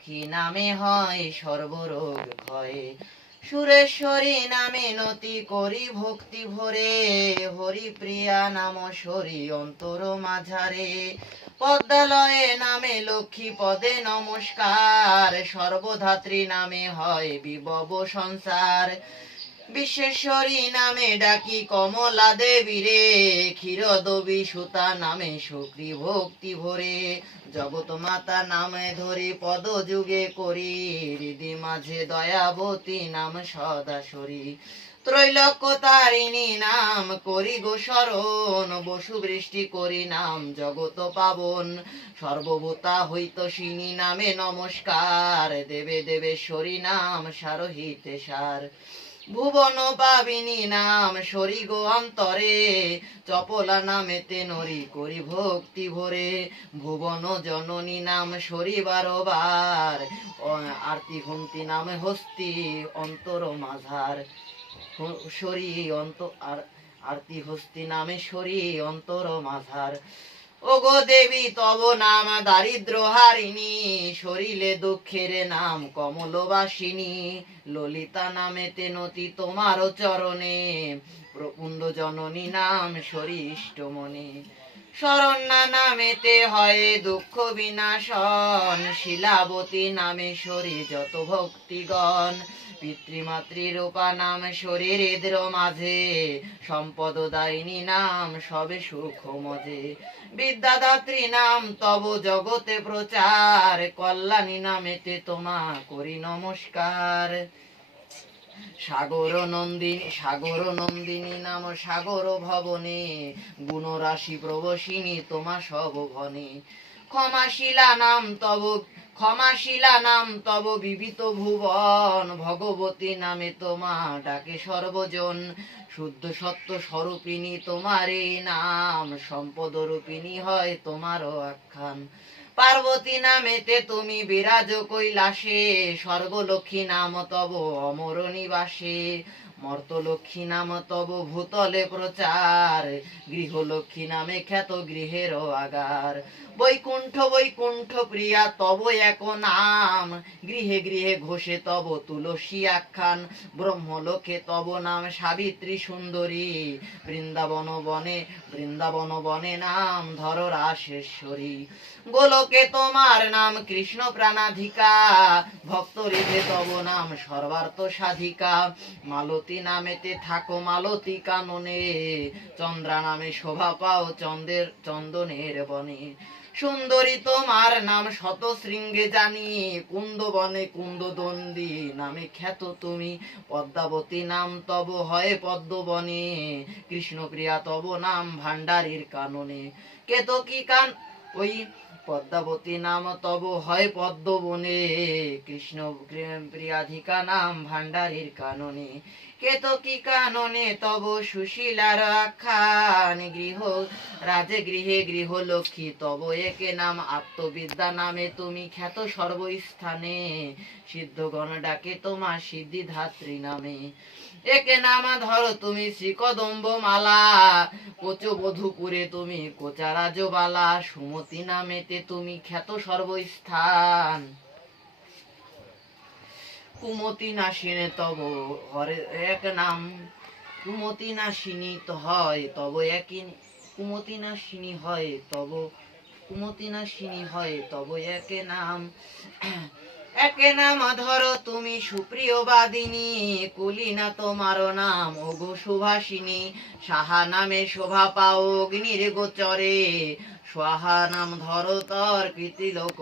লক্ষ্মী নামে হয় সর্বরোগ ভয়ে। সুরেশ্বরী নামে নতি করি ভক্তি ভরে। হরিপ্রিয়া নাম সরি অন্তর মাঝারে। পদ্মালয়ে নামে লক্ষ্মী পদে নমস্কার। সর্বধাত্রী নামে হয় বিবব সংসার। বিশ্বেশ্বরী নামে ডাকি কমলা দেবী রে। ক্ষীরদবী সুতা নামে শুক্রি ভক্তি ভরে। জগত মাতা নামে ধরি পদ যুগে করি। হৃদি মাঝে দয়াবতী নাম সদাসরি ত্রৈলক্য তারিণী নাম করি গো শরণ। বসু বৃষ্টি করি নাম জগত পাবন। সর্বভূতা হইতসিনী নামে নমস্কার। দেবে দেবেশ্বরী নাম সারহিতে সার। ভুবন পাবিনী নাম সরি গো অন্তরে, চপলা নামেতে নরি করি ভক্তি ভরে। ভুবন জননী নাম সরি বারবার আরতি হুন্তি নামে হস্তি অন্তর মাঝার। সরি অন্ত, আর, আরতি হস্তি নামে সরি অন্তর মাঝার। ওগো দেবী, তব নাম দারিদ্র হারিণী শরীরে দুঃখের নাম কমলবাসিনী। ললিতা নামে তে নতি তোমার চরণে প্রকুণ্ড জননী নাম শরিষ্টমণি শরণ্যা নামেতে হয় দুঃখ বিনাশন। শিলাবতী নামে শরী যত ভক্তিগণ। পিতৃমাতৃ রূপা নাম শরীরের মাঝে। সম্পদ দায়িনী নাম সবে সুখ মজে বিদ্যাদাত্রী নাম তব জগতে প্রচার। কল্যাণী নামেতে তোমা করি নমস্কার। সাগর নন্দিনী সাগর নন্দিনী নাম সাগর ভবনে। গুণরাশি প্রবসিনী তোমা সব ভনে ক্ষমাশীলা নাম তব, ক্ষমাশীলা নাম তব বিবিত ভুবন। ভগবতী নামে তোমা ডাকে সর্বজন। শুদ্ধ সত্য স্বরূপিনী তোমার এই নাম। সম্পদ রূপিনী হয় তোমারও আখ্যান। পার্বতী নামেতে তুমি বিরাজ কৈলাসে সর্বলক্ষ্মী নাম তব অমর নিবাসে। মর্তলক্ষ্মী নাম তব ভূতলে প্রচার, গৃহলক্ষ্মী নামে খ্যাত গৃহের আগার। বৈকুণ্ঠ বৈকুণ্ঠ প্রিয়া তব এক নাম, গৃহে গৃহে ঘোষে তব তুলসী আখ্যান। ব্রহ্মলোকে তব নাম সাবিত্রী সুন্দরী, বৃন্দাবন বনে বৃন্দাবন বনে নাম ধর রাশেশ্বরী। গোলকে তোমার নাম কৃষ্ণ প্রাণাধিকা ভক্ত হৃদে তব নাম সর্বার্থ সাধিকা। মালতী নামেতে থাকো মালতী কাননে, চন্দ্রা নামে শোভা পাও চন্দ্রের চন্দনের বনে। সুন্দরী তোমার নাম শত শৃঙ্গে জানি কুন্দ বনে কুন্দ দন্দি নামে খ্যাত তুমি। পদ্মাবতী নাম তব হয় পদ্মবনে, কৃষ্ণপ্রিয়া তব নাম ভান্ডারীর কাননে কেতকী কান ওই পদ্মাবতী নাম তব হয় পদ্মবনে। কৃষ্ণ প্রিয়াধিকা নাম ভান্ডারীর কাননে। কেতকী কাননে তব সুশীলার আখ্যান। গৃহ রাজে গৃহে গৃহ লক্ষ্মী তব একে নাম আত্মবিদ্যা নামে। তুমি খ্যাত সর্বস্থানে, সিদ্ধগণ ডাকে তোমার সিদ্ধি ধাত্রী নামে। একে নামা ধরো তুমি শ্রীকদম্ব মালা কোচ বধুপুরে তুমি কোচারাজ বালা সুমতি নামেতে তুমি খ্যাত সর্বস্থান। কুমতি নাসিনে তব হরে এক নাম। কুমতি নাসিনী তো হয়, তব একই কুমতি না নাসিনী হয়, তব কুমতি না নাসিনী হয়, তব একে নাম। একে নাম ধরো তুমি সুপ্রিয় বাদিনী কুলিনা তোমার নাম, ওগো সুভাষিনী। সাহা নামে শোভা পাও অগ্নির গোচরে, সাহা নাম ধরো তর কৃতি লোক